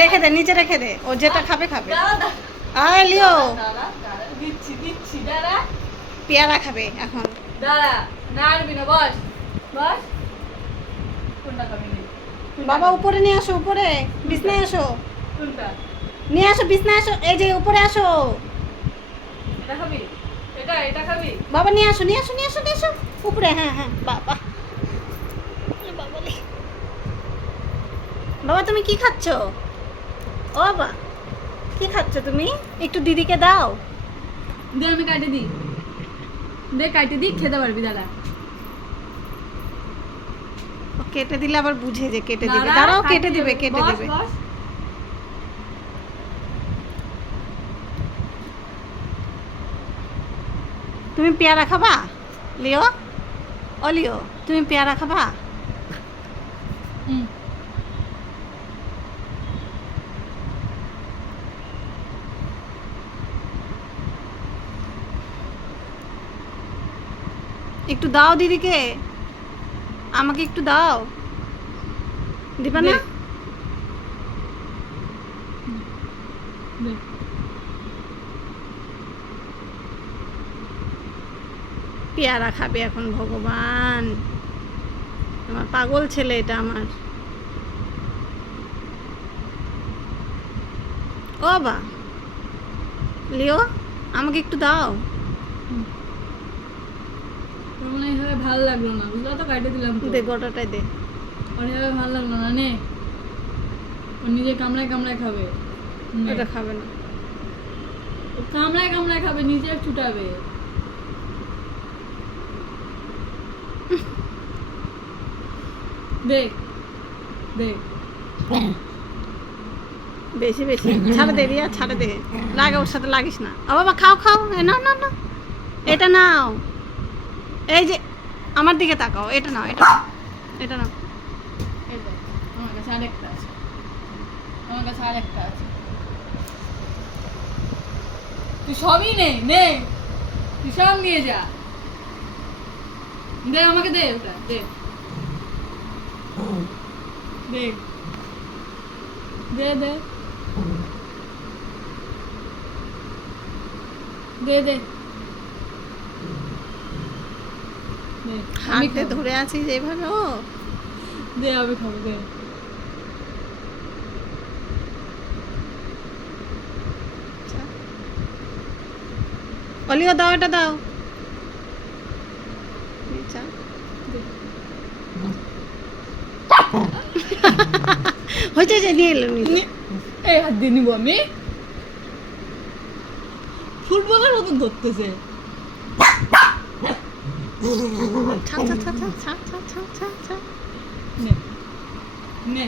রেখে দে, নিচে রেখে দে, ও যেটা খাবে খাবে। আয় লিও, দিচ্ছি দিচ্ছি দাঁড়া। পেয়ারা খাবে এখন। দাঁড়া, নাড়বি না, বস বস। কোনটা খাবি নে? বাবা উপরে নিয়ে আসো, উপরে বিছনায় আসো, কোনটা? নিয়ে আসো বিছনায় আসো, এই যে উপরে আসো। এটা খাবি? এটা খাবি? বাবা নিয়ে আসো, নিয়ে আসো, নিয়ে আসো, নিয়ে আসো উপরে। হ্যাঁ হ্যাঁ, বাবা বাবা রে। বাবা তুমি কি খাচ্ছ? ও বাবা কি খাচ্ছ তুমি? একটু দিদিকে দাও। দে আমি কাটে দিই, দে কাটে দিই, খেতে পারবি। দাঁড়া, ও কেটে দিলে আবার বুঝে যে কেটে দিবে। দাঁড়া, দাঁড়াও, কেটে কাটতে দিবে, হবে। কেটে বস, দিবে। বস। তুমি পেয়ারা খাবা লিও? ও লিও, তুমি পেয়ারা খাবা? হুম। একটু দাও দিদিকে, আমাকে একটু দাও। দিবা না? দে। দে। পেয়ারা খাবে এখন। ভগবান, আমার পাগল ছেলে এটা আমার। ও বা লিও, আমাকে একটু দাও। তোর মনে হয় এইভাবে ভালো লাগলো না, বুঝলো তো? কাটে দিলাম তো। দে, গোটাটাই দে। ওর এইভাবে ভালো লাগলো না, নে। ও নিজে কামড়ায় কামড়ায় খাবে। নে। ওটা খাবে না। ও কামড়ায় কামড়ায় খাবে, নিজে ছুটাবে। দেখ দেখ। বেশি বেশি ছাড়ে দে রিয়া, ছাড়ে দে। লাগে, ওর সাথে লাগিস না। ও বাবা খাও খাও, না না না, এটা নাও। এই যে আমার দিকে তাকাও, এটা নাও, এটা নাও, এটা নাও। এই দেখ, আমার কাছে আরেকটা আছে, আমার কাছে আরেকটা আছে। তুই সবই নে, নে, তুই সব নিয়ে যা। দে আমাকে, দে ওটা, দে দে দে দে দে দে দে। আমি হাতে খাবো, ধরে আছিস এইভাবে। ও দে আমি খাবো, দে। অলিও দাও, এটা দাও। আচ্ছা। দে। হয়েছে যে নিয়ে এলো, নিয়ে এই হাত দিয়ে নিবো আমি? ফুটবলের মতন ধরতেছে। ছা ছা ছা ছা ছা ছা ছা ছা। নে নে।